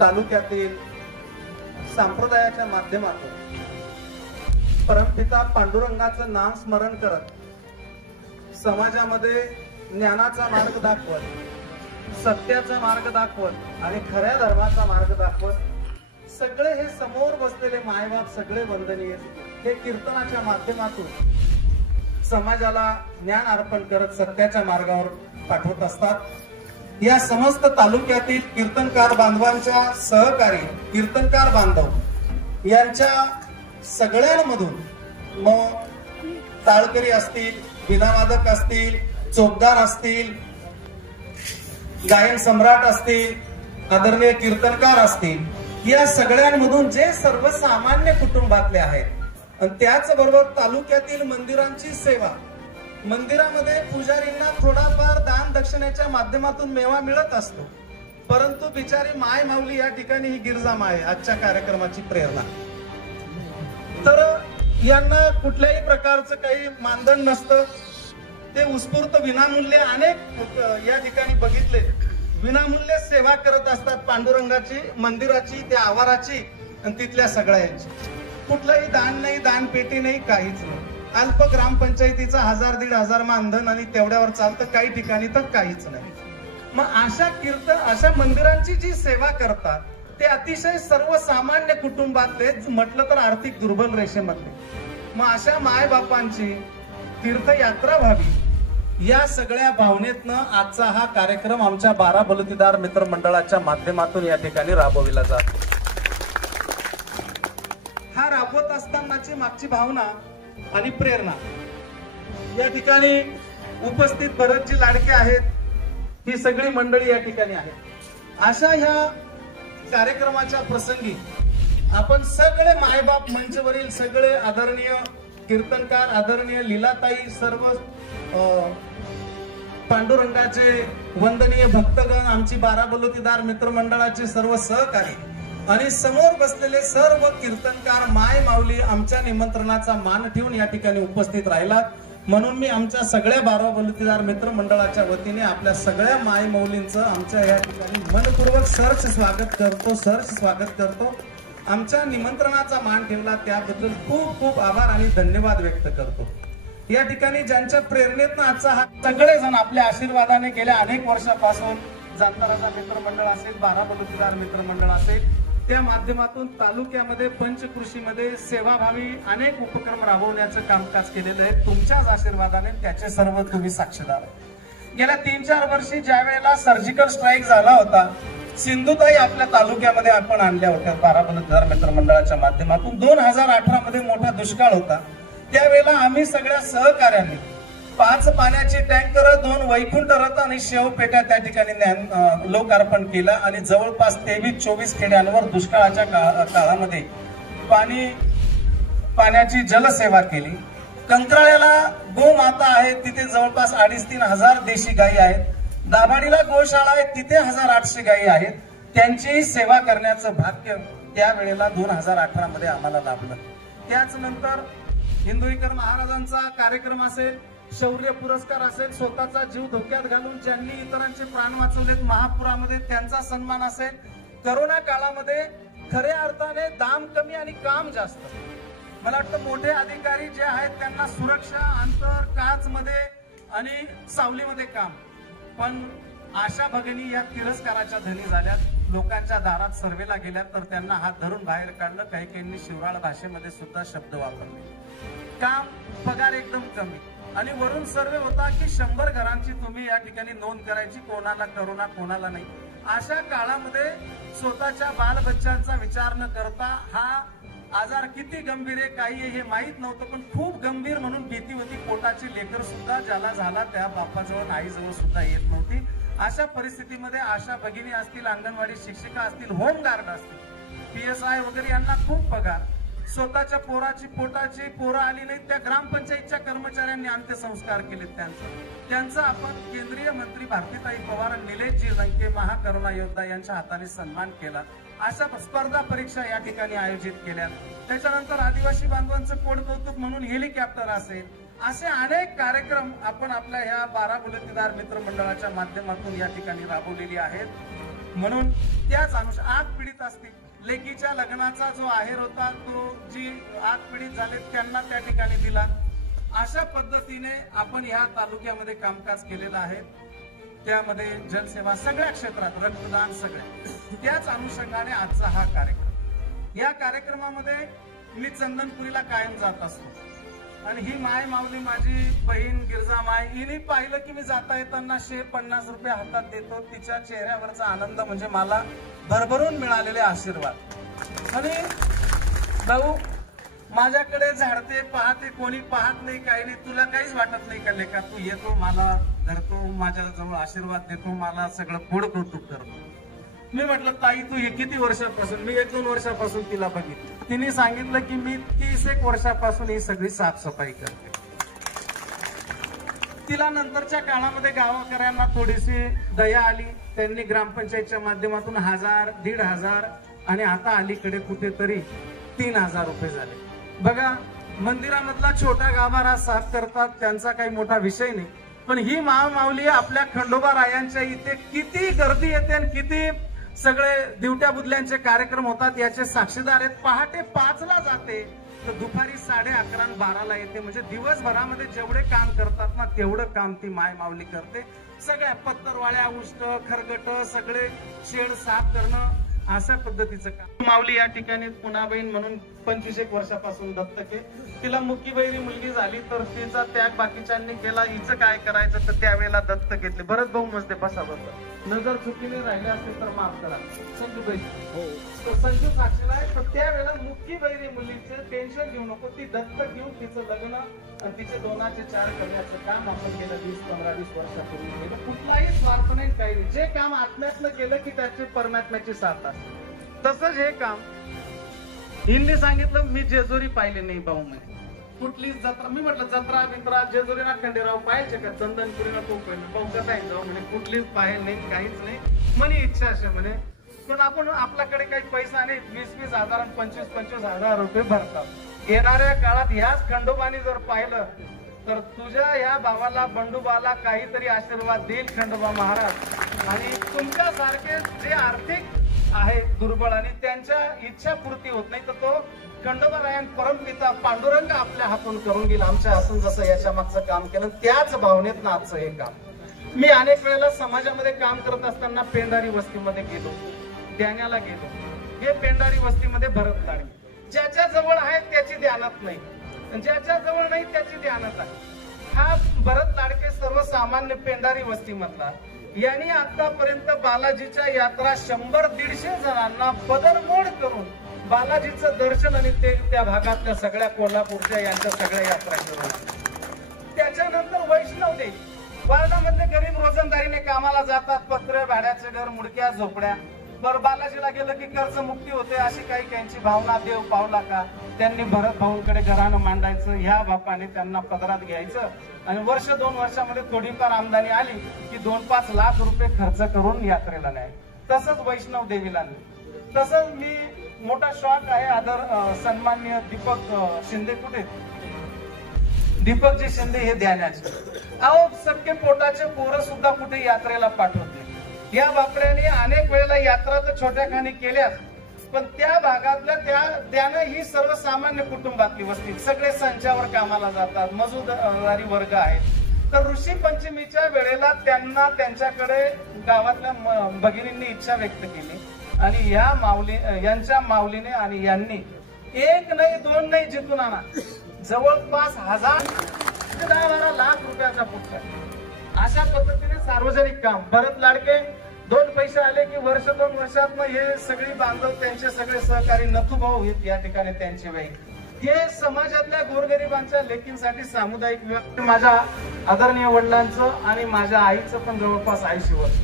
तालुक्यातील संप्रदायाच्या माध्यमातून परमपिता पांडुरंगाचं नाम स्मरण करत समाजामध्ये ज्ञानाचा मार्ग दाखवत, सत्याचा मार्ग दाखवत आणि खऱ्या धर्माचा मार्ग दाखवत सगळे हे समोर बसलेले मायबाप सगळे वंदनीय हे कीर्तनाच्या माध्यमातून समाजाला ज्ञान अर्पण करत सत्याच्या मार्गावर पाठवत असतात। या समस्त तालुक्यातील कीर्तनकार बांधवांच्या सहकारी कीर्तनकार बांधव यांच्या सगळ्यांमधून मग टाळकरी असतील, विनावादक असतील, चोपदार असतील, गायन सम्राट असतील, आदरणीय कीर्तनकार असतील, या सगळ्यांमधून जे सर्वसामान्य कुटुंबातले आहेत आणि त्याचबरोबर तालुक्यातील मंदिरांची सेवा, मंदिरामध्ये पुजारींना थोडाफार दान दक्षिणेच्या माध्यमातून मेवा मिळत असतो, परंतु बिचारी माय माऊली या ठिकाणी ही गिरजा माय आजच्या कार्यक्रमाची प्रेरणा। तर यांना कुठल्याही प्रकारचं काही मानधन नसतं, ते उत्स्फूर्त विनामूल्य अनेक या ठिकाणी बघितले विनामूल्य सेवा करत असतात पांडुरंगाची, मंदिराची, त्या आवाराची आणि तिथल्या सगळ्यांची। कुठलंही दान नाही, दानपेटी नाही, काहीच नाही। अल्प ग्रामपंचायतीचा 1000-1500 मानधन आणि तेवढ्यावर चालतं, काही ठिकाणी तर काहीच नाही। मग अशा मंदिरांची जी सेवा करतात ते अतिशय सर्वसामान्य कुटुंबातले, म्हटलं तर आर्थिक दुर्बल रेषेमधले। मग अशा मायबापांची तीर्थयात्रा व्हावी या सगळ्या भावनेतनं आजचा हा कार्यक्रम आमच्या 12 बलुतेदार मित्र मंडळाच्या माध्यमातून या ठिकाणी राबविला जातो। हा राबवत असतानाची मागची भावना आणि प्रेरणा या ठिकाणी उपस्थित भरतजी लाडके आहेत, ही सगळी मंडळी या ठिकाणी आहेत। अशा ह्या कार्यक्रमाच्या प्रसंगी आपण सगळे मायबाप, मंचवरील सगळे आदरणीय कीर्तनकार, आदरणीय लीलाताई, सर्व पांडुरंगाचे वंदनीय भक्तगण, आमची 12 बलुतेदार मित्रमंडळाचे सर्व सहकारी आणि समोर बसलेले सर्व कीर्तनकार माय माऊली आमच्या निमंत्रणाचा मान ठेवून या ठिकाणी उपस्थित राहिलात, म्हणून मी आमच्या सगळ्या 12 बलुतेदार मित्रमंडळाच्या वतीने आपल्या सगळ्या माय माऊलींचं आमच्या या ठिकाणी मनपूर्वक सहर्ष स्वागत करतो। आमच्या निमंत्रणाचा मान ठेवला त्याबद्दल खूप खूप आभार आणि धन्यवाद व्यक्त करतो। या ठिकाणी ज्यांच्या प्रेरणेतनं आजचा हा सगळेजण आपल्या आशीर्वादाने गेल्या अनेक वर्षापासून जांताराजा मित्रमंडळ असेल, 12 बलुतेदार मित्रमंडळ असेल, त्या माध्यमातून तालुक्यामध्ये पंचकृषीमध्ये सेवाभावी अनेक उपक्रम राबवण्याचं कामकाज केलेलं आहे तुमच्याच आशीर्वादाने, त्याचे सर्व तुम्ही साक्षीदार। गेल्या 3-4 वर्षी ज्या वेळेला सर्जिकल स्ट्राईक झाला होता, सिंधुताई आपल्या तालुक्यामध्ये आपण आणल्या होत्या 12 बलुतेदार मित्रमंडळाच्या माध्यमातून। 2018 मध्ये मोठा दुष्काळ होता, त्यावेळेला आम्ही सगळ्या सहकार्यांनी 5 पाण्याची टँकर, 2 वैकुंठ रथ आणि शेवपेट्या त्या ठिकाणी लोकार्पण केला आणि जवळपास 23-24 खेड्यांवर दुष्काळाच्या काळामध्ये पाण्याची जलसेवा केली। कंत्राळ्याला गोमाता आहे, तिथे जवळपास 2,500-3 हजार देशी गायी आहेत। दाभाडीला गोशाळा आहे, तिथे 1800 गायी आहेत। त्यांची सेवा करण्याचं भाग्य त्यावेळेला 2018 मध्ये आम्हाला लाभलं। त्याच नंतर हिंदुईकर महाराजांचा कार्यक्रम असेल, शौर्य पुरस्कार असेल, स्वतःचा जीव धोक्यात घालून ज्यांनी इतरांचे प्राण वाचवलेत महापुरामध्ये त्यांचा सन्मान असेल, करोना काळामध्ये खऱ्या अर्थाने दाम कमी आणि काम जास्त। मला वाटतं मोठे अधिकारी जे आहेत त्यांना सुरक्षा, अंतर, काच मध्ये आणि सावलीमध्ये काम, पण आशा भगिनी या तिरस्काराच्या धनी झाल्यात, लोकांच्या दारात सर्वेला गेल्यात तर त्यांना हात धरून बाहेर काढलं, काही काहींनी शिवराळ भाषेमध्ये सुद्धा शब्द वापरले। काम, पगार एकदम कमी आणि वरून सर्वे होता की 100 घरांची तुम्ही या ठिकाणी नोंद करायची, कोणाला करोना कोणाला नाही। अशा काळामध्ये स्वतःच्या बालबच्चांचा विचार न करता हा आजार किती गंभीर आहे काही हे माहित नव्हतं, पण खूप गंभीर म्हणून भीती होती। पोटाची लेकर सुद्धा ज्याला झाला त्या बापाजवळ आईजवळ सुद्धा येत नव्हती। अशा परिस्थितीमध्ये आशा भगिनी असतील, अंगणवाडी शिक्षिका असतील, होमगार्ड असतील, PSI वगैरे यांना खूप पगार, स्वतःच्या पोटाची पोरं आली नाही त्या ग्रामपंचायतच्या कर्मचाऱ्यांनी अंत्यसंस्कार केले त्यांचा आपण केंद्रीय मंत्री भारतीताई पवार, निलेशजी लंके, महाकरुणा योद्धा यांच्या हाताने सन्मान केला। अशा स्पर्धा परीक्षा या ठिकाणी आयोजित केल्या। त्याच्यानंतर आदिवासी बांधवांचं कोड कौतुक म्हणून हेलिकॉप्टर असेल, असे अनेक कार्यक्रम आपण आपल्या ह्या 12 बलुतेदार मित्रमंडळाच्या माध्यमातून या ठिकाणी राबवलेली आहेत। म्हणून त्याच आठ पीडित असतील. लेकीच्या लग्नाचा जो आहेर होता तो जी 8 पीडित झाले त्यांना त्या ठिकाणी दिला. अशा पद्धतीने आपण या तालुक्यामध्ये कामकाज केलेलं आहे. त्यामध्ये जनसेवा सगळ्या क्षेत्रात, रक्तदान सगळे. त्याच अनुषंगाने आजचा हा कार्यक्रम. या कार्यक्रमामध्ये मी चंदनपुरीला कायम जात असतो आणि ही माय माऊली माझी बहीण गिरजा माय हिने पाहिलं की मी जाता येताना 150 रुपये हातात देतो. तिच्या चेहऱ्यावरचा आनंद म्हणजे मला भरभरून मिळालेले आशीर्वाद. आणि भाऊ माझ्याकडे झाडते पाहते, कोणी पाहत नाही, काही नाही, तुला काहीच वाटत नाही का लेका? तू येतो, मला धरतो, माझ्या जवळ आशीर्वाद देतो, मला सगळं गोड कौतुक करतो. मी म्हटलं ताई तू हे किती वर्षापासून? मी 1-2 वर्षापासून तिला बघितलं. तिने सांगितलं की मी 30-1 वर्षापासून ही सगळी साफसफाई करते. तिला नंतरच्या काळामध्ये गावकऱ्यांना थोडीशी दया आली. त्यांनी ग्रामपंचायतच्या माध्यमातून 1000, 1500 आणि आता अलीकडे कुठेतरी 3000 रुपये झाले. बघा, मंदिरामधला छोटा गाभारा साफ करतात, त्यांचा काही मोठा विषय नाही. पण ही माऊली आपल्या खंडोबा रायांच्या इथे किती गर्दी येते आणि किती सगळे दिवट्या बुदल्यांचे कार्यक्रम होतात याचे साक्षीदार आहेत. पहाटे 5ला जाते तर दुपारी 11:30 12ला येते. म्हणजे दिवसभरामध्ये जेवढे काम करतात ना तेवढं काम ती माय माऊली करते. सगळ्या पत्तरवाळ्या, उष्ट, खरगट, सगळे शेड साफ करणं, अशा पद्धतीचं काम. माऊली या ठिकाणी पुनाबहीण म्हणून 25-1 वर्षापासून दत्तक आहे. तिला मुकी बहिरी मुलगी झाली तर तिचा त्याग बाकीच्यांनी केला. हिचं काय करायचं तर त्यावेळेला दत्तक घेतले. भरत भाऊ मस्ते बसा बसा. नजर चुकीने राहिले असेल तर माफ करा. संजूबाई हो संजू साक्षीला आहे. पण त्यावेळेला मुकी बहिरी मुलीचे टेन्शन घेऊ नको, ती दत्तक घेऊन तिचं लग्न आणि तिचे 2चे 4 करण्याचं काम आपण गेलं 15-20 वर्षापूर्वी केलं. कुठलाही स्वार्थ नाही, काही नाही. जे काम आत्म्यातलं केलं की त्याची परमात्म्याची साथ असते. तसंच हे काम हिंदी सांगितलं. मी जेजुरी पाहिले नाही भाऊ म्हणे. कुठलीच जत्रा, मी म्हटलं जत्रा बित्रा जेजुरीना खंडेराव पाहायचे का? चंदनपुरीला तो पाहिजे भाऊ कसा आहे जाऊ म्हणे. कुठलीच पाहिजे नाही, काहीच नाही म्हणे. इच्छा असे म्हणे. पण आपण आपल्याकडे काही पैसा नाही. 20-20 हजार आणि 25-25 हजार रुपये भरतात. येणाऱ्या काळात ह्याच खंडोबाने जर पाहिलं तर तुझ्या या भावाला बंडूबाला काहीतरी आशीर्वाद देईल खंडोबा महाराज. आणि तुमच्यासारखे जे आर्थिक आहे दुर्बळ आणि त्यांच्या इच्छा पूर्ती होत नाही तर तो खंडोबा रायन परमपिता पांडुरंग आपल्या हातून करून गेला. आमच्या हातून जसं याच्या मागचं काम केलं त्याच भावनेत ना आजचं हे काम. मी अनेक वेळेला समाजामध्ये काम करत असताना पेंढारी वस्तीमध्ये गेलो, ध्यानाला गेलो. हे पेंढारी वस्तीमध्ये भरत लाडके ज्याच्या जवळ आहे त्याची ध्यानात नाही, ज्याच्या जवळ नाही त्याची ध्यानात आहे. हा भरत लाडके सर्वसामान्य पेंढारी वस्तीमधला यांनी आतापर्यंत बालाजीच्या यात्रा 100-150 जणांना पदरमोड करून बालाजीचं दर्शन आणि ते त्या भागातल्या सगळ्या कोल्हापूरच्या यांच्या सगळ्या यात्रा करून. त्याच्यानंतर वैष्णवदेवी वार्डामधले गरीब रोजंदारीने कामाला जातात. पत्र भाड्याचे घर, मुडक्या झोपड्या. बरं बालाजीला गेलं की कर्जमुक्ती होते अशी काही त्यांची भावना देव पावला का? त्यांनी भरत भाऊंकडे घरानं मांडायचं. ह्या बापाने त्यांना पदरात घ्यायचं आणि 1-2 वर्षामध्ये थोडीफार आमदानी आली की 2-5 लाख रुपये खर्च करून यात्रेला नाही. तसंच वैष्णव देवीला नाही. तसंच मी मोठा शॉक आहे. आदर सन्माननीय दीपक शिंदे कुठे? दीपकजी शिंदे हे ध्यानाचे. अहो सख्खे पोटाचे पोरं सुद्धा कुठे यात्रेला पाठवते. या बापड्याने अनेक वेळेला यात्रा तर छोट्या खाणी केल्या पण त्या भागातल्या त्यानं ही सर्वसामान्य कुटुंबातली वस्ती सगळे संचावर कामाला जातात, मजुरदारी वर्ग आहेत. तर ऋषी पंचमीच्या वेळेला त्यांना त्यांच्याकडे गावातल्या भगिनींनी इच्छा व्यक्त केली आणि यांच्या माऊलीने आणि यांनी 1 नाही 2 नाही जिंकून आणा जवळपास 1000-12 लाख रुपयाचा पुरस्कार. अशा पद्धतीने सार्वजनिक काम. भरत लाडके 2 पैसे आले की 1-2 वर्षात हे सगळी बांधव त्यांचे सगळे सहकारी नथुभाऊ या ठिकाणी त्यांचे वेळी हे समाजातल्या गोरगरिबांच्या लेकींसाठी सामुदायिक विवाह. माझ्या आदरणीय वडिलांचं आणि माझ्या आईचं पण जवळपास 80 वर्ष.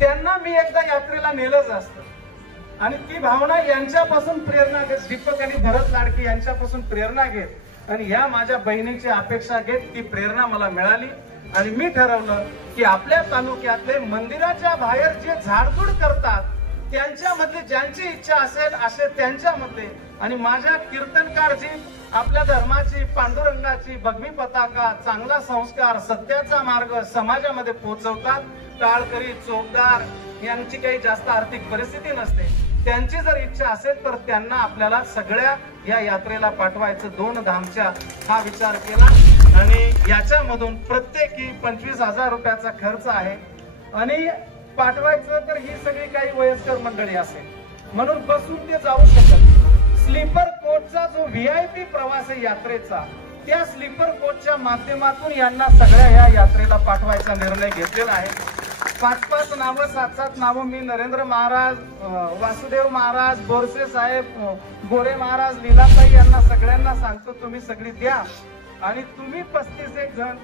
त्यांना मी एकदा यात्रेला नेलंच असतं आणि ती भावना यांच्यापासून प्रेरणा घेत, दीपक आणि भरत लाडके यांच्यापासून प्रेरणा घेत आणि ह्या माझ्या बहिणीची अपेक्षा घेत ती प्रेरणा मला मिळाली आणि मी ठरवलं की आपल्या तालुक्यातले मंदिराच्या बाहेर जे झाडझूड करतात त्यांच्यामध्ये ज्यांची इच्छा असेल असे त्यांच्यामध्ये आणि माझ्या कीर्तनकार जी आपल्या धर्माची, पांडुरंगाची भगवी पताका, चांगला संस्कार, सत्याचा मार्ग समाजामध्ये पोहोचवतात टाळकरी चोपदार यांची काही जास्त आर्थिक परिस्थिती नसते, त्यांची जर इच्छा असेल तर त्यांना आपल्याला सगळ्या या यात्रेला पाठवायचं 2 धामच्या हा विचार केला आणि याच्यामधून प्रत्येकी 25,000 रुपयाचा खर्च आहे आणि पाठवायचं तर ही सगळी काही वयस्कर मंडळी असेल म्हणून बसून ते जाऊ शकत। स्लीपर कोचचा जो VIP प्रवास आहे यात्रेचा, त्या स्लीपर कोचच्या माध्यमातून यांना सगळ्या या यात्रेला पाठवायचा निर्णय घेतलेला आहे। 5-5 नावं 7-7 नावं मी नरेंद्र महाराज, वासुदेव महाराज, बोरसे साहेब, गोरे महाराज, लीलाताई यांना सगळ्यांना सांगतो तुम्ही सगळी द्या आणि तुम्ही 35 जण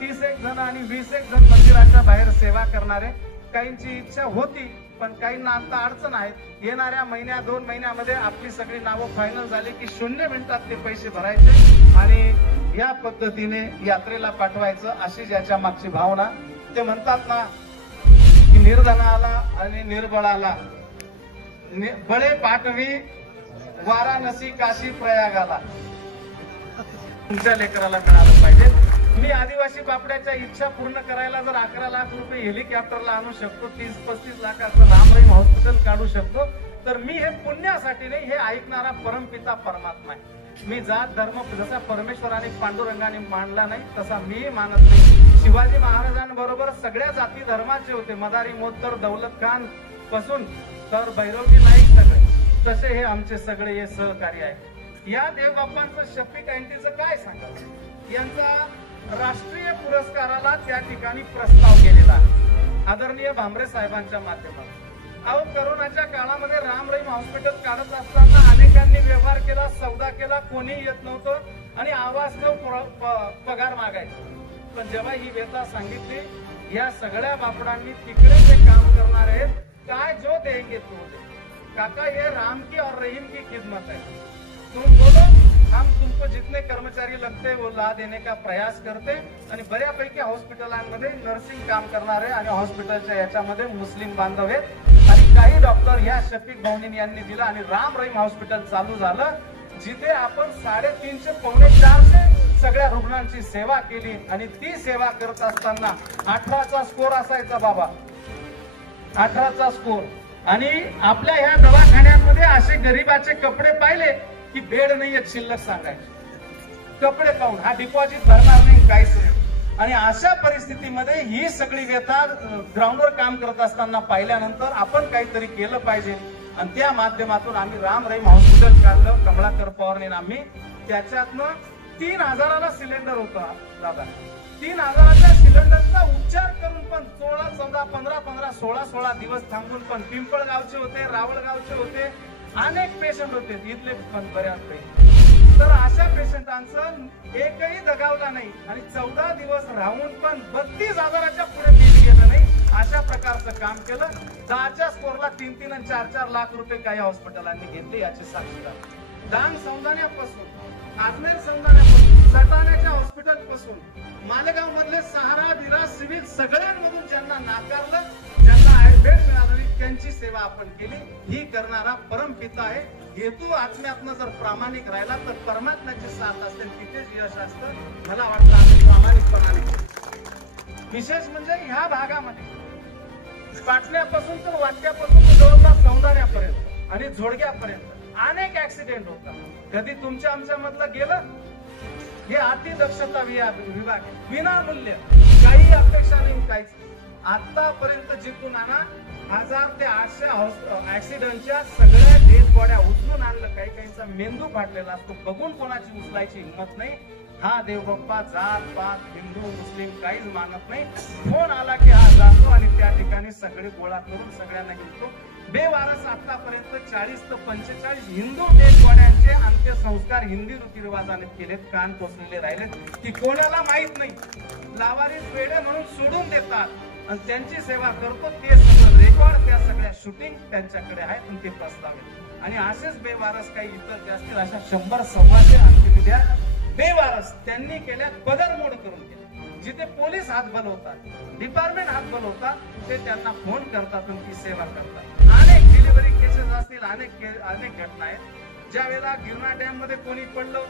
30 जण आणि 20 जण मंदिराच्या बाहेर सेवा करणारे। काहींची इच्छा होती पण काहींना आता अडचण आहे। येणाऱ्या महिन्या 2 महिन्यामध्ये आपली सगळी नावं फायनल झाली की 0 मिनिटात ते पैसे भरायचे आणि या पद्धतीने यात्रेला पाठवायचं अशी ज्याच्या मागची भावना। ते म्हणतात ना की निर्धनाला आणि निर्बळाला बळे पाठवी वाराणसी काशी प्रयागाला। तुमच्या लेकराला मिळालं पाहिजे। मी आदिवासी बापड्याच्या इच्छा पूर्ण करायला जर 11 लाख रुपये हेलिकॉप्टरला आणू शकतो, 30-35 लाखाचं रामरहीम हॉस्पिटल काढू शकतो, तर मी हे पुण्यासाठी नाही, हे ऐकणारा परमपिता परमात्मा आहे। मी जात धर्म जसा परमेश्वराने पांडुरंगाने मांडला नाही तसा मी मानत नाही। शिवाजी महाराजांबरोबर सगळ्या जाती धर्माचे होते, मदारी मोत्तर दौलत खान पासून तर भैरवजी नाईक सगळे, तसे हे आमचे सगळे हे सहकारी आहे। या देवबापांचं शफीक अँटीचं काय सांगाल, यांचा राष्ट्रीय पुरस्काराला त्या ठिकाणी प्रस्ताव केलेला आहे आदरणीय भामरे साहेबांच्या माध्यमातून। अहो कोरोनाच्या काळामध्ये रामरहीम हॉस्पिटल काढत असताना अनेकांनी व्यवहार केला, सौदा केला, कोणी येत नव्हतं आणि आवाज न पगार मागायचा। पण जेव्हा ही व्यथा सांगितली या सगळ्या बापडांनी तिकडे जे काम करणार आहेत काय जो देंगे तो दे काका, ये राम की और रहीम की खिदमत है, तुम बोलो हम तुमको जितने कर्मचारी लगते वो ला देने का प्रयास करते आणि बऱ्यापैकी हॉस्पिटलांमध्ये नर्सिंग काम करणारे आणि हॉस्पिटलच्या याच्यामध्ये मुस्लिम बांधव आहेत आणि काही डॉक्टर या शफीक भाऊनी यांनी दिला आणि रामरहीम हॉस्पिटल चालू झालं, जिथे आपण 350-400 सगळ्या रुग्णांची सेवा केली आणि ती सेवा करत असताना 18चा स्कोर असायचा बाबा, 18चा स्कोर। आणि आपल्या ह्या दवाखान्यांमध्ये असे गरीबाचे कपडे पाहिले की बेड नाही शिल्लक सांगायचे, कपडे पाहून हा डिपॉझिट भरणार नाही काहीच नाही। आणि अशा परिस्थितीमध्ये ही सगळी व्यथा ग्राउंडवर काम करत असताना पाहिल्यानंतर आपण काहीतरी केलं पाहिजे आणि त्या माध्यमातून आम्ही रामरहीम हॉस्पिटल काढलं कमलाकर पवारने। आम्ही त्याच्यातनं 3,000ला सिलेंडर होता दादा, 3,000च्या सिलेंडरचा उपचार करून पण 16, 14, 15, 15, 16 दिवस थांबून पण पिंपळगावचे होते, रावळगावचे होते, अनेक पेशंट होते इथले पण बऱ्याचपैकी। तर अशा पेशंटांचं एकही दगावला नाही आणि 14 दिवस राहून पण 32,000च्या पुढे बिल गेलं नाही, अशा प्रकारचं काम केलं। 10च्या स्कोरला 3-3 आणि 4-4 लाख रुपये काही हॉस्पिटलांनी घेतले, याचे साक्षीदार। डांग सौंदाण्यापासून, आजमेर सौंदाण्यापासून, सटाण्याच्या हॉस्पिटल पासून, मालेगाव मधले सहारा, विरा, सिव्हिल सगळ्यांमधून ज्यांना नाकारलं, ज्यांना बेड मिळालं नाही, त्यांची सेवा आपण केली। ही करणारा परमपिता आहे। हेतू आत्म्यातनं जर प्रामाणिक राहिला तर परमात्म्याची साथ असते, तिथेच यश असतं। मला वाटतं आम्ही प्रामाणिकपणाने, विशेष म्हणजे ह्या भागामध्ये पाटण्यापासून तर वाट्यापासून जवळपास सौंदाण्यापर्यंत आणि झोडग्यापर्यंत अनेक ऍक्सिडेंट होतात। कधी तुमच्या आमच्या मधलं गेलं, हे अतिदक्षता विभाग विनामूल्य, काही अपेक्षा नाही काहीच। आतापर्यंत जिथून आणा 1000 ते 800 ऍक्सिडेंटच्या सगळ्या डेड बॉड्या उचलून आणलं। काही काहींचा मेंदू फाटलेला असतो, बघून कोणाची उचलायची हिंमत नाही। हा देवबाप्पा जात पात हिंदू मुस्लिम काहीच मानत नाही, फोन आला की हा जातो आणि त्या ठिकाणी सगळे गोळा करून सगळ्यांना हिंदू बेवारस। आतापर्यंत 40 ते 45 हिंदू डेड बॉड्यांचे अंत्यसंस्कार हिंदी रीतिरिवाजाने केलेत, कान टोचलेले राहिलेत, ती कोणाला माहित नाही। लावारिस वेडे म्हणून सोडून देतात आणि त्यांची सेवा करतो, ते सगळं रेकॉर्ड त्या सगळ्या शूटिंग त्यांच्याकडे आहेत आणि ते प्रस्तावित। आणि असेच बेवारस काही इतर जास्तीत अशा 100-125 अंत्यविध्या बेवारस त्यांनी केल्या, पदरमोड करून केल्या। जिथे पोलीस हात बलवतात, डिपार्टमेंट हात बलवतात, ते त्यांना फोन करतात आणि ती सेवा करतात। अनेक डिलिव्हरी केसेस असतील, अनेक घटना आहेत। ज्या वेळेला गिरणा डॅम मध्ये कोणी पडलं,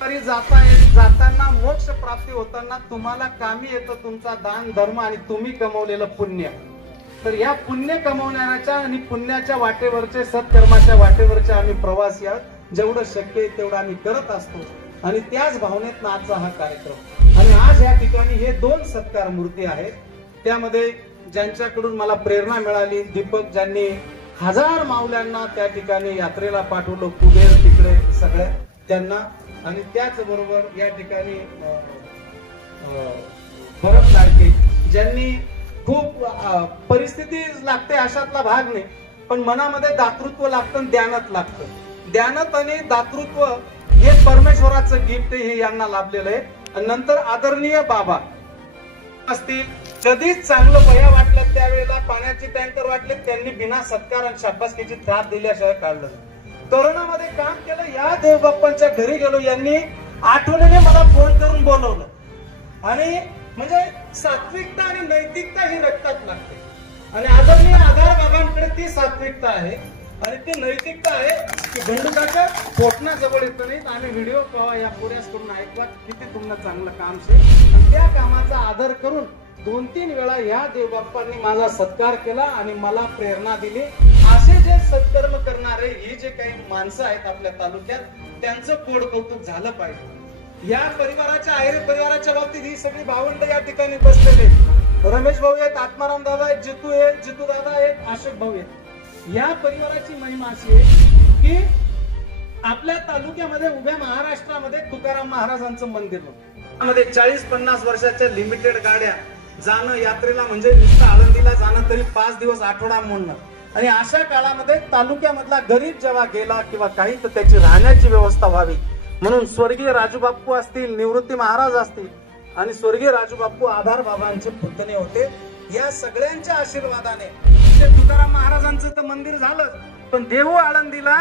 तरी जाताना मोक्ष प्राप्ती होताना तुम्हाला कामी येतं तुमचा दान धर्म आणि तुम्ही कमवलेलं पुण्य. तर या पुण्य कमवण्याच्या आणि पुण्याच्या वाटेवरचे सत्कर्माच्या वाटेवरचे आम्ही प्रवासी आहोत. जेवढं शक्य आहे तेवढं आम्ही करत असतो आणि त्याच भावनेत आजचा हा कार्यक्रम. आणि आज या ठिकाणी हे 2 सत्कार मूर्ती आहेत. त्यामध्ये ज्यांच्याकडून मला प्रेरणा मिळाली, दीपक ज्यांनी 1000 माऊल्यांना त्या ठिकाणी यात्रेला पाठवलं, कुबेर तिकडे सगळ्या त्यांना. आणि त्याचबरोबर या ठिकाणी भरत लाडके ज्यांनी खूप परिस्थिती लागते अशातला भाग नाही, पण मनामध्ये दातृत्व लागतं, ध्यानात लागतं. ध्यानात आणि दातृत्व हे परमेश्वराचं गिफ्ट हे यांना लाभलेलं आहे. नंतर आदरणीय बाबा असतील, कधीच चांगलं वया वाटलं त्यावेळेला पाण्याची टँकर वाटले त्यांनी बिना सत्कार आणि शाबासकीची थाप दिल्याशिवाय काढलं. कोरोनामध्ये काम केलं, या देवबाप्पांच्या घरी गेलो, यांनी आठवणीने मला फोन करून बोलवलं. आणि म्हणजे सात्विकता आणि नैतिकता ही रक्तात लागते. आणि आदरणीय आधार बाबांकडे ती सात्विकता आहे आणि ती नैतिकता आहे की बंडुकाच्या पोटण्याजवळ येत नाहीत. आणि व्हिडिओ पाहा, या पुऱ्याकडून ऐकवा किती तुम्हाला चांगलं काम शे. आणि त्या कामाचा आदर करून 2-3 वेळा या देवबाप्पांनी माझा सत्कार केला आणि मला प्रेरणा दिली. असे जे सत्कर्म करणारे ही जे काही माणसं आहेत आपल्या तालुक्यात, त्यांचं कोड कौतुक झालं पाहिजे. या परिवाराच्या आयरे परिवाराच्या बाबतीत ही सगळी भावंड या ठिकाणी बसलेले. रमेश भाऊ आहेत, आत्माराम दादा आहेत, जितू दादा आहेत, अशोक भाऊ आहेत. या परिवाराची महिमा अशी आहे की आपल्या तालुक्यामध्ये उभ्या महाराष्ट्रामध्ये तुकाराम महाराजांचं मंदिर मध्ये 40-50 वर्षाच्या लिमिटेड गाड्या जाणं यात्रेला म्हणजे नुसतं आळंदीला जाणं तरी 5 दिवस आठवडा मोडणं. आणि अशा काळामध्ये तालुक्यामधला गरीब जेव्हा गेला किंवा काही तर त्याची राहण्याची व्यवस्था व्हावी म्हणून स्वर्गीय राजूबाप्पू असतील, निवृत्ती महाराज असतील आणि स्वर्गीय राजूबाप्पू आधार बाबांचे पुतणे होते. या सगळ्यांच्या आशीर्वादाने ते तुकाराम महाराजांचं तर मंदिर झालं, पण देहू आळंदीला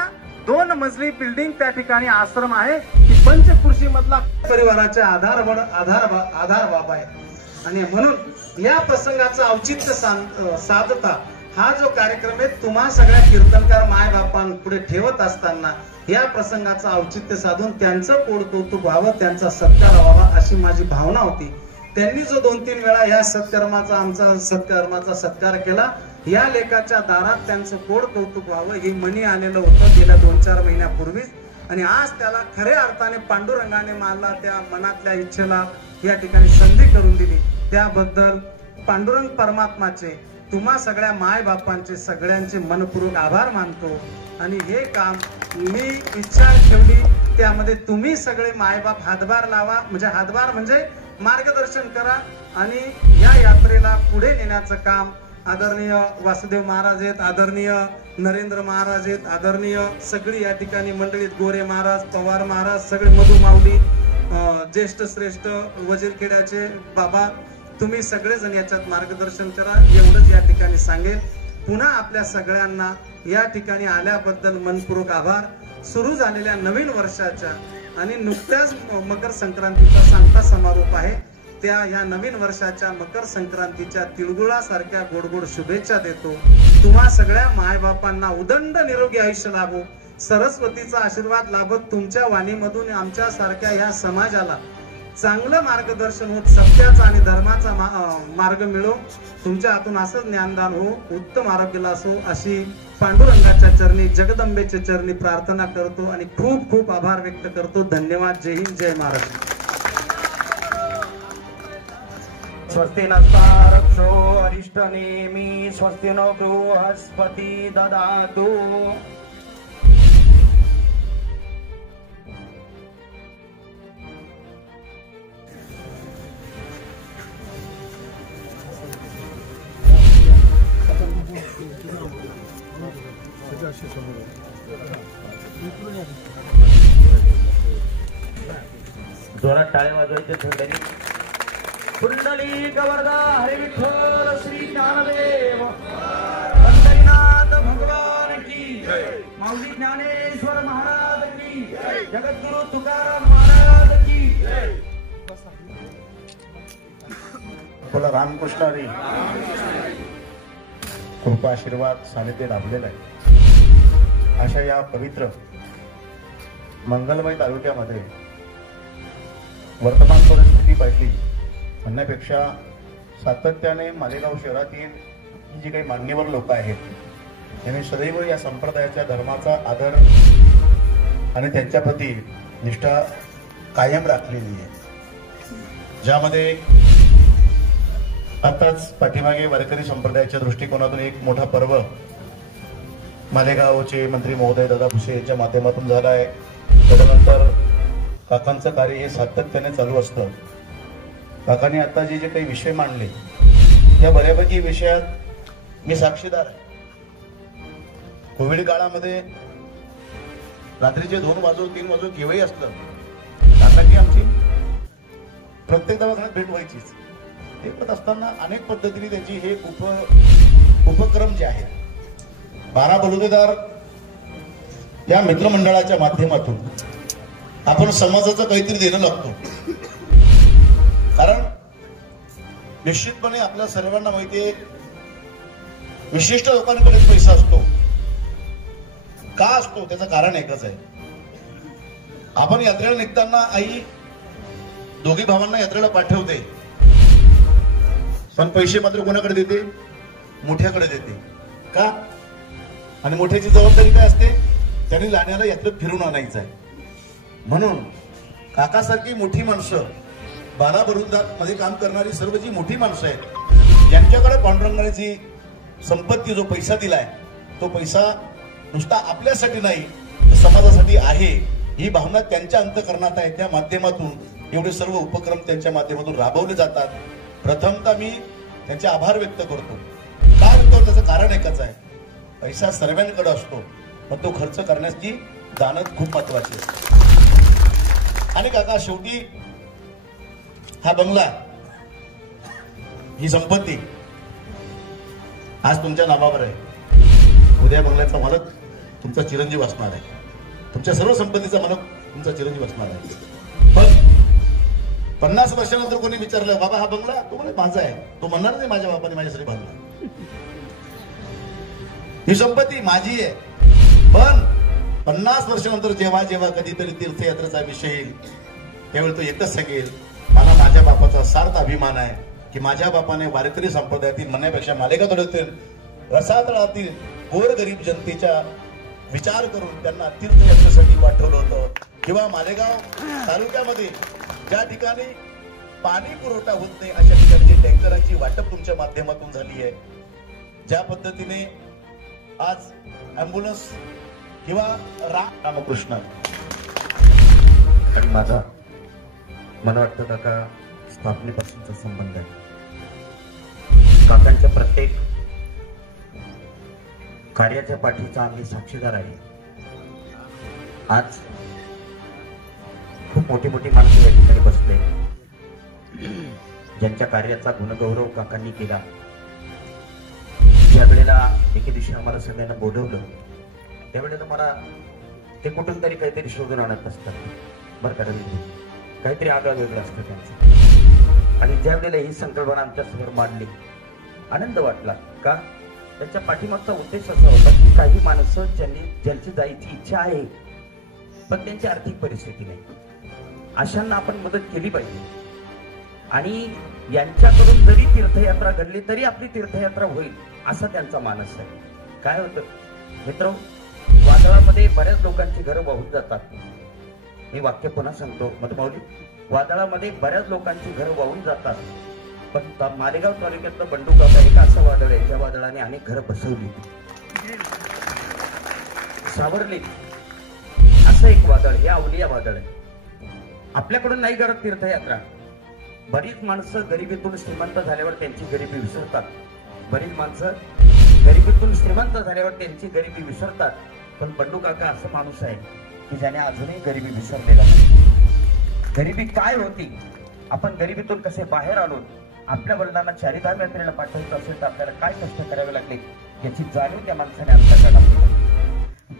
2 मजली बिल्डिंग त्या ठिकाणी आश्रम आहे की पंचकृषी मधला परिवाराचे आधार बाबा आहे. आणि म्हणून या प्रसंगाचं औचित्य साधता हा जो कार्यक्रम आहे तुम्हा सगळ्या कीर्तनकार माय बापांपुढे ठेवत असताना या प्रसंगाचं औचित्य साधून त्यांचं कोड कौतुक व्हावं, त्यांचा सत्कार व्हावा अशी माझी भावना होती. त्यांनी जो 2-3 वेळा या सत्कर्माचा सत्कार केला, या लेखाच्या दारात त्यांचं कोड कौतुक व्हावं ही मनी आलेलं होतं गेल्या 2-4 महिन्यापूर्वीच. आणि आज त्याला खऱ्या अर्थाने पांडुरंगाने मला त्या मनातल्या इच्छेला या ठिकाणी संधी करून दिली. त्याबद्दल पांडुरंग परमात्माचे तुम्हा सगळ्या माय बापांचे सगळ्यांचे मनपूर्वक आभार मानतो. आणि हे काम मी इच्छा ठेवली त्यामध्ये तुम्ही सगळे मायबाप हातभार लावा, म्हणजे मार्गदर्शन करा आणि या यात्रेला पुढे नेण्याचं काम आदरणीय वासुदेव महाराज आहेत, आदरणीय नरेंद्र महाराज आहेत, आदरणीय सगळी या ठिकाणी मंडळीत गोरे महाराज, पवार महाराज, सगळे मधु माऊली, ज्येष्ठ श्रेष्ठ वजीरखेड्याचे बाबा, तुम्ही सगळेजण याच्यात मार्गदर्शन करा एवढंच या ठिकाणी सांगेल. पुन्हा आपल्या सगळ्यांना या ठिकाणी आल्याबद्दल मनपूर्वक आभार. सुरू झालेल्या नवीन वर्षाच्या आणि नुकत्याच मकर संक्रांतीचा सांगता समारोप आहे, त्या या नवीन वर्षाच्या मकर संक्रांतीच्या तिळगुळासारख्या गोडगोड शुभेच्छा देतो. तुम्हा सगळ्या मायबापांना उदंड निरोगी आयुष्य लाभो, सरस्वतीचा आशीर्वाद लाभत तुमच्या वाणीमधून आमच्या सारख्या या समाजाला चांगलं मार्गदर्शन होत सत्याचा आणि धर्माचा मार्ग मिळो. तुमच्या हातून असंच ज्ञानदान हो, उत्तम आरोग्याला असो अशी पांडुरंगाच्या चरणी, जगदंबेच्या चरणी प्रार्थना करतो आणि खूप खूप आभार व्यक्त करतो. धन्यवाद. जय हिंद, जय महाराष्ट्र. स्वस्ति नस्तारक्षो अरिष्टनेमि स्वस्ति नो बृहस्पति ददातु. जोरात टाळ्या वाजवायच्या थोड्याने. कुंडली गवर्धा हरे विठ्ठल श्री ज्ञानदेव पंढरीनाथ भगवान की जय. माऊली ज्ञानेश्वर महाराज की जय. जगद्गुरु तुकाराम महाराज की जय. बोला रामकृष्ण हरी. कृपा आशीर्वाद सानिध्य लाभलेला आहे अशा या पवित्र मंगलमय तालुक्यामध्ये वर्तमान परिस्थिती पाहिली म्हणण्यापेक्षा सातत्याने मालेगाव शहरातील ही जी काही मान्यवर लोक आहेत त्यांनी सदैव या संप्रदायाच्या धर्माचा आदर आणि त्यांच्या प्रती निष्ठा कायम राखलेली आहे. ज्यामध्ये आताच पाठीमागे वारकरी संप्रदायाच्या दृष्टिकोनातून एक मोठा पर्व मालेगावचे मंत्री महोदय दादा भुसे यांच्या माध्यमातून झाला आहे. त्यानंतर काकांचं कार्य हे सातत्याने चालू असतं. काकांनी आता जे काही विषय मांडले त्या बऱ्यापैकी विषयात मी साक्षीदार आहे. कोविड काळामध्ये रात्रीचे 2 वाजो 3 वाजो केव्हाही असलं काकांची आमची प्रत्येक दवाखान्यात भेट व्हायचीच. ते करत असताना अनेक पद्धतीने त्याची हे उपक्रम जे आहे 12 बलुतेदार या मित्रमंडळाच्या माध्यमातून आपण समाजाचं काहीतरी देणं लागतो. कारण निश्चितपणे आपल्या सर्वांना माहिती आहे विशिष्ट लोकांकडे पैसा असतो. का असतो त्याचं कारण एकच आहे. आपण यात्रेला निघताना आई दोघी भावांना यात्रेला पाठवते पण पैसे मात्र कोणाकडे देते? मोठ्याकडे देते. का? आणि मोठ्याची जबाबदारी काय असते? त्यांनी लहान्याला यात्रेत फिरून आणायचं आहे. म्हणून काकासारखी मोठी माणसं 12 बलुतेदार मध्ये काम करणारी सर्व जी मोठी माणसं आहेत यांच्याकडे पांडुरंगाने जी संपत्ती जो पैसा दिलाय तो पैसा नुसता आपल्यासाठी नाही समाजासाठी आहे ही भावना त्यांच्या अंतःकरणात आहे. त्या माध्यमातून एवढे सर्व उपक्रम त्यांच्या माध्यमातून राबवले जातात. प्रथमतः मी त्यांचे आभार व्यक्त करतो. का व्यक्त करतो? त्याचं कारण एकच आहे. पैसा सर्वांकडे असतो पण तो खर्च करण्याची जाणत खूप महत्वाची असते. आणि काका शेवटी हा बंगला ही संपत्ती आज तुमच्या नावावर आहे. उद्या बंगल्याचा मालक तुमचा चिरंजीव असणार आहे. तुमच्या सर्व संपत्तीचा मालक तुमचा चिरंजीव असणार आहे. पण 50 वर्षानंतर कोणी विचारलं बाबा हा बंगला तो म्हणे माझा आहे. तो म्हणणार नाही माझ्या बापाने माझ्यासाठी बांधला. ही संपत्ती माझी आहे. पण 50 वर्षानंतर जेव्हा जेव्हा कधीतरी तीर्थयात्रेचा विषय येईल त्यावेळी तो एकच सांगेल मला माझ्या बापाचा सार्थ अभिमान आहे की माझ्या बापाने वारकरी संप्रदायातील म्हणण्यापेक्षा मालेगाव तालुक्यातील रसातळातील गोरगरीब जनतेचा विचार करून त्यांना तीर्थयात्रेसाठी पाठवलं होतं. किंवा मालेगाव तालुक्यामध्ये ज्या ठिकाणी पाणी पुरवठा होत नाही अशा ठिकाणी टँकरांची वाटप तुमच्या माध्यमातून झाली आहे. ज्या पद्धतीने आज ॲम्ब्युलन्स किंवा रामकृष्ण आणि माझा मला वाटतं काका स्थापनेपासूनचा संबंध आहे. काकांच्या प्रत्येक कार्याच्या पाठीचा आम्ही साक्षीदार आहे. आज खूप मोठी मोठी माणसं या ठिकाणी बसले ज्यांच्या कार्याचा गुणगौरव काकांनी केला. ज्या वेळेला एके दिवशी आम्हाला सगळ्यांना बोलवलं त्यावेळेला मला ते कुठून तरी काहीतरी शोधून आणत असतात. बरं का रवींद्र, काहीतरी आगळं वेगळं असतं त्यांचं. आणि ज्या वेळेला ही संकल्पना आमच्या समोर मांडली आनंद वाटला. का? त्याच्या पाठीमागचा उद्देश असा होता की काही माणसं ज्यांची जायची इच्छा आहे पण त्यांची आर्थिक परिस्थिती नाही अशांना आपण मदत केली पाहिजे. आणि यांच्याकडून जरी तीर्थयात्रा घडली तरी आपली तीर्थयात्रा होईल असा त्यांचा मानस आहे. काय होतं मित्र, वादळामध्ये बऱ्याच लोकांची घरं वाहून जातात. मी वाक्य पुन्हा सांगतो मधुमाऊली, वादळामध्ये बऱ्याच लोकांची घरं वाहून जातात. पण मालेगाव तालुक्यातलं बंडू काका एक असं वादळ आहे ज्या वादळाने अनेक घरं बसवली सावरली. असं एक वादळ हे अवलिया वादळ आहे. आपल्याकडून नाही करत तीर्थयात्रा. बरीच माणसं गरिबीतून श्रीमंत झाल्यावर त्यांची गरिबी विसरतात. बरीच माणसं गरिबीतून श्रीमंत झाल्यावर त्यांची गरिबी विसरतात. पण बंडू काका असं माणूस आहे की ज्याने अजूनही गरिबी विसरलेला नाही. गरिबी काय होती, आपण गरिबीतून कसे बाहेर आलो, आपल्या वडिलांना चारिधाम यात्रेला पाठवायचं असेल तर आपल्याला काय कष्ट करावे लागले याची जाणीव त्या माणसाने अंतःकरणात.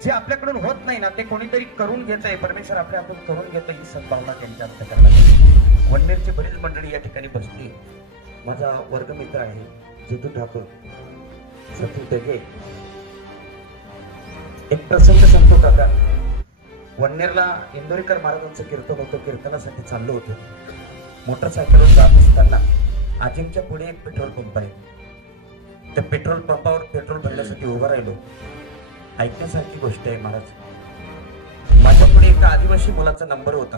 जे आपल्याकडून होत नाही ना ते कोणीतरी करून घेत आहे, परमेश्वर आपल्या हातून करून घेतो ही सद्भावना त्यांच्या अंतःकरणात. वनमेरची बरीच मंडळी या ठिकाणी बसली. माझा वर्गमित्र आहे जितू ठाकूर सतू तेगे. एक प्रसंग सांगतो काका. वन्नेरला इंदोरीकर महाराजांचं कीर्तन होतं. कीर्तनासाठी चाललो होतो. मोटरसायकलवर जात असताना आजिमच्या पुढे एक पेट्रोल पंप आहे. त्या पेट्रोल पंपावर पेट्रोल भरण्यासाठी उभं राहिलो. ऐकण्यासारखी गोष्ट आहे महाराज. माझ्या पुढे एका आदिवासी मुलाचा नंबर होता.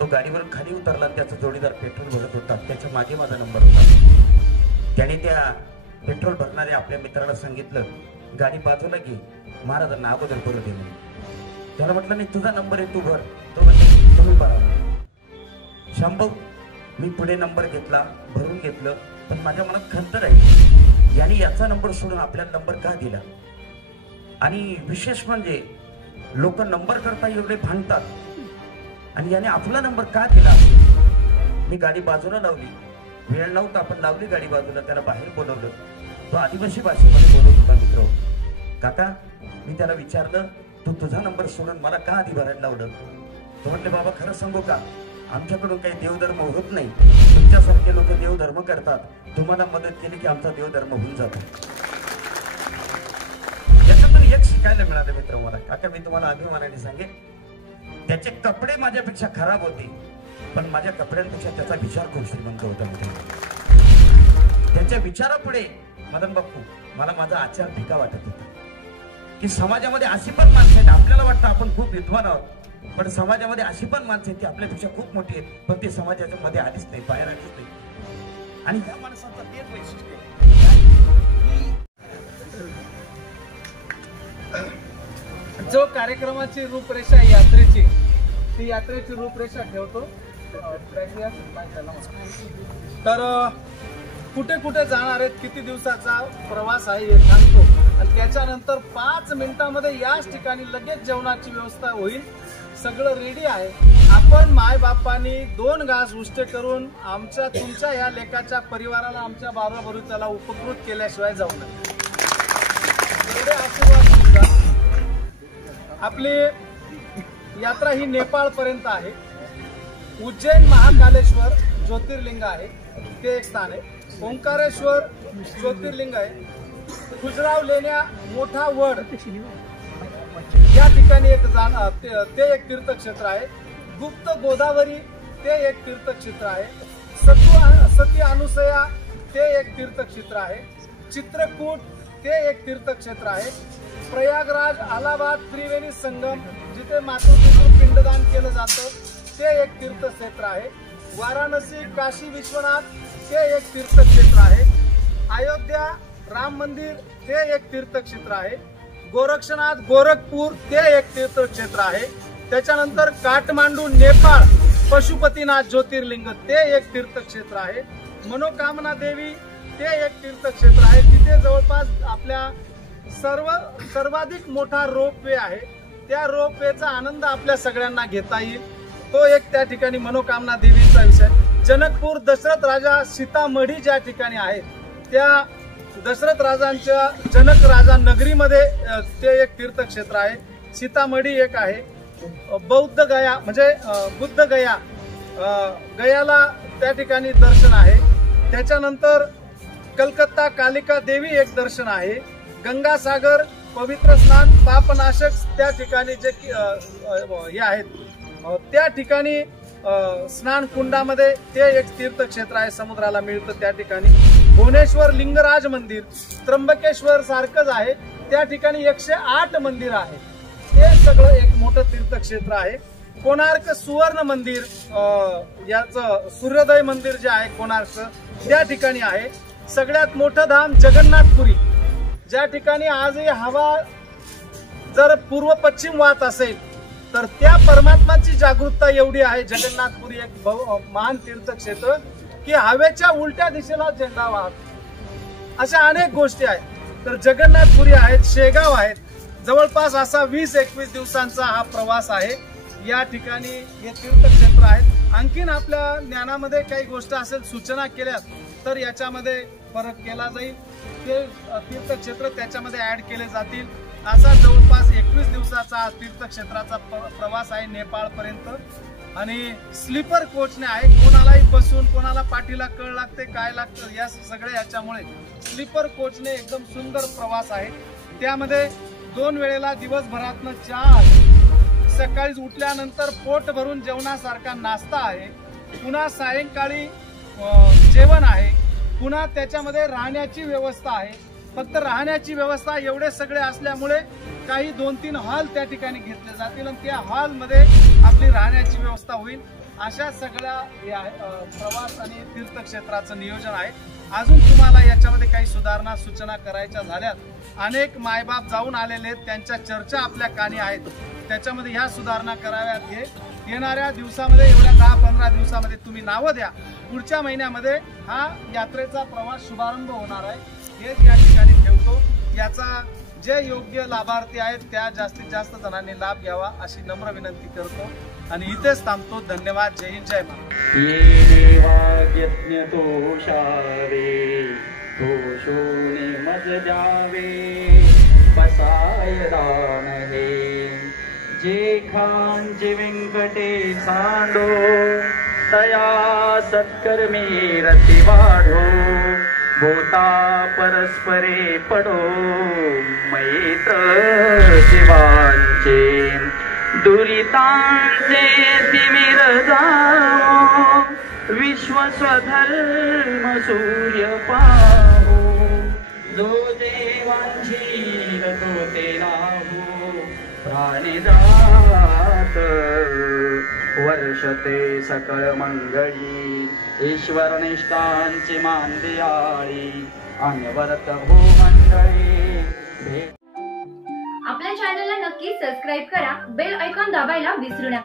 तो गाडीवरून खाली उतरला. त्याचा जोडीदार पेट्रोल भरत होता. त्याच्या मागे माझा नंबर होता. त्याने त्या पेट्रोल भरणाऱ्या आपल्या मित्राला सांगितलं, गाडी बाजूला घे, महाराजांना अगोदर भरू दे. त्याला म्हटलं, नाही तुझा नंबर आहे, तू भर. तो म्हणजे तुम्ही भरा. शंभू मी पुढे नंबर घेतला, भरून घेतलं. पण माझ्या मनात खंत राहील, याने याचा नंबर सोडून आपल्याला नंबर का दिला. आणि विशेष म्हणजे लोक नंबर करता एवढे भांडतात आणि याने आपला नंबर का दिला. मी गाडी बाजूला लावली. वेळ नव्हता, आपण लावली गाडी बाजूला. त्याला बाहेर बोलवलं. तो आदिवासी भाषेमध्ये बोलत होता. मित्र काका, मी त्याला विचारलं, तू तुझा नंबर सोडून मला का आधी भरायला लावलं. तो म्हटले, बाबा खरं सांगू का, आमच्याकडून काही देवधर्म होत नाही. तुमच्यासारखे लोक देवधर्म करतात. तुम्हाला मदत केली की आमचा देवधर्म होऊन जातो. याच्यातून एक शिकायला मिळालं मित्र मला. काका मी तुम्हाला अभिमानाने सांगेन, त्याचे कपडे माझ्यापेक्षा खराब होते, पण माझ्या कपड्यांपेक्षा त्याचा विचार खूप श्रीमंत होता. त्याच्या विचारापुढे मदन बापू मला माझा आचार भिका वाटत होता. की समाजामध्ये अशी पण माणसं आहेत, आपल्याला वाटतं आपण खूप विद्वान आहोत, पण समाजामध्ये अशी पण माणसं आहेत ती आपल्यापेक्षा खूप मोठी आहेत, पण ती समाजाच्या मध्ये आलीच नाही, बाहेर आलीच नाही. आणि या माणसाचं तेच वैशिष्ट्य आहे. जो कार्यक्रमाची रूपरेषा आहे यात्रेची, ती यात्रेची रूपरेषा ठेवतो. तर कुठे कुठे जाणार आहेत, किती दिवसाचा प्रवास आहे हे सांगतो. आणि त्याच्यानंतर 5 मिनिटांमध्ये याच ठिकाणी लगेच जेवणाची व्यवस्था होईल. सगळं रेडी आहे. आपण मायबापांनी 2 घास उष्टे करून आमच्या तुमच्या या लेकाच्या परिवाराला, आमच्या बाबा बरुचाला उपकृत केल्याशिवाय जाऊ नये. एवढे आशीर्वाद तुमचा. आपली यात्रा ही नेपाळ पर्यंत आहे. उज्जैन महाकालेश्वर ज्योतिर्लिंग आहे, ते एक स्थान आहे. ओंकारेश्वर ज्योतिर्लिंग आहे. खुजराव लेण्या मोठा वड या ठिकाणी ते एक तीर्थक्षेत्र आहे. गुप्त गोदावरी ते एक तीर्थक्षेत्र आहे. सती अनुसया ते एक तीर्थक्षेत्र आहे. चित्रकूट ते एक तीर्थक्षेत्र आहे. प्रयागराज अलाहाबाद त्रिवेणी संगम जिथे मातृपितृ पिंडदान केलं जातं ते एक तीर्थक्षेत्र आहे. वाराणसी काशी विश्वनाथ ते एक तीर्थक्षेत्र आहे. अयोध्या राम मंदिर ते एक तीर्थक्षेत्र आहे. गोरक्षनाथ गोरखपूर ते एक तीर्थक्षेत्र आहे. त्याच्यानंतर काठमांडू नेपाळ पशुपतीनाथ ज्योतिर्लिंग ते एक तीर्थक्षेत्र आहे. मनोकामना देवी ते एक तीर्थक्षेत्र आहे. तिथे जवळपास आपल्या सर्वाधिक मोठा रोपवे आहे. त्या रोपवेचा आनंद आपल्या सगळ्यांना घेता येईल. तो एक त्या ठिकाणी मनोकामना देवीचा विषय. जनकपूर दशरथ राजा सीतामढी ज्या ठिकाणी आहे त्या दशरथ राजांच्या जनक राजा नगरीमध्ये ते एक तीर्थक्षेत्र आहे. सीतामढी एक आहे. बौद्ध गया म्हणजे बुद्ध गया, गयाला त्या ठिकाणी दर्शन आहे. त्याच्यानंतर कलकत्ता कालिका देवी एक दर्शन आहे. गंगासागर पवित्र स्नान पापनाशक त्या ठिकाणी जे हे आहेत त्या ठिकाणी स्नान कुंडामध्ये ते एक तीर्थक्षेत्र आहे, समुद्राला मिळतं त्या ठिकाणी. भुवनेश्वर लिंगराज मंदिर त्र्यंबकेश्वर सारखंच आहे, त्या ठिकाणी 108 मंदिर आहे. ते सगळं एक मोठं तीर्थक्षेत्र आहे. कोणार्क सुवर्ण मंदिर याचं सूर्योदय मंदिर जे आहे कोणार्क त्या ठिकाणी आहे. सगळ्यात मोठं धाम जगन्नाथपुरी ज्या ठिकाणी आजही हवा जर पूर्व पश्चिम वाहत असेल तर त्या परमात्माची जागरूकता एवढी आहे. जगन्नाथपुरी एक महान तीर्थक्षेत्र की हवेच्या उलट्या दिशेला झेंडा वाहत. अशा अनेक गोष्टी आहेत. तर जगन्नाथपुरी आहेत, शेगाव आहेत. जवळपास असा 20-21 दिवसांचा हा प्रवास आहे. या ठिकाणी हे तीर्थक्षेत्र आहेत. आणखीन आपल्या ज्ञानामध्ये काही गोष्ट असेल सूचना केल्या तर याच्यामध्ये फरक केला जाईल. ते तीर्थक्षेत्र त्याच्यामध्ये ऍड केले जातील. असा जवळपास 21 दिवसाचा तीर्थक्षेत्राचा प्रवास आहे नेपाळ पर्यंत. आणि स्लीपर कोचने आहे. कोणालाही बसून कोणाला पाठीला कळ लागते काय लागतं या सगळ्या याच्यामुळे स्लीपर कोचने एकदम सुंदर प्रवास आहे. त्यामध्ये 2 वेळेला दिवसभरातनं चहा आहे. सकाळी उठल्यानंतर पोट भरून जेवणासारखा नाश्ता आहे, पुन्हा सायंकाळी जेवण आहे, पुन्हा त्याच्यामध्ये राहण्याची व्यवस्था आहे. फक्त राहण्याची व्यवस्था एवढे सगळे असल्यामुळे काही 2-3 हॉल त्या ठिकाणी घेतले जातील आणि त्या हॉलमध्ये आपली राहण्याची व्यवस्था होईल. अशा सगळ्या प्रवास आणि तीर्थक्षेत्राचं नियोजन आहे. अजून तुम्हाला याच्यामध्ये काही सुधारणा सूचना करायच्या झाल्यात, अनेक मायबाप जाऊन आलेले आहेत, त्यांच्या चर्चा आपल्या कानी आहेत, त्याच्यामध्ये ह्या सुधारणा कराव्यात. येणाऱ्या दिवसामध्ये एवढ्या 10-15 दिवसामध्ये तुम्ही नावं द्या. पुढच्या महिन्यामध्ये हा यात्रेचा प्रवास शुभारंभ होणार आहे. हेच या ठिकाणी ठेवतो. याचा जे योग्य लाभार्थी आहेत त्या जास्तीत जास्त जणांनी लाभ घ्यावा अशी नम्र विनंती करतो आणि इथेच थांबतो. धन्यवाद. जय हिंद, जय महाराष्ट्र. यज्ञ तोषावे तोषोने मज द्यावे बसाय दान हे जे खांचे व्यंकटे सांडो तया सत्कर्मी रती वाढो भूता परस्परे पडो मैत्र शिवांचे दुरितांचे तिमिर जावो विश्व स्वधर्म सूर्य पाहो जो देवांची तो ते नाहो प्राणी जात वर्षते सकळ मंगळी ईश्वर निष्ठांची मांदियाळी अन्यवरत हो मंडळी. आपल्या चॅनलला नक्की सबस्क्राईब करा, बेल आयकॉन दाबायला विसरू नका.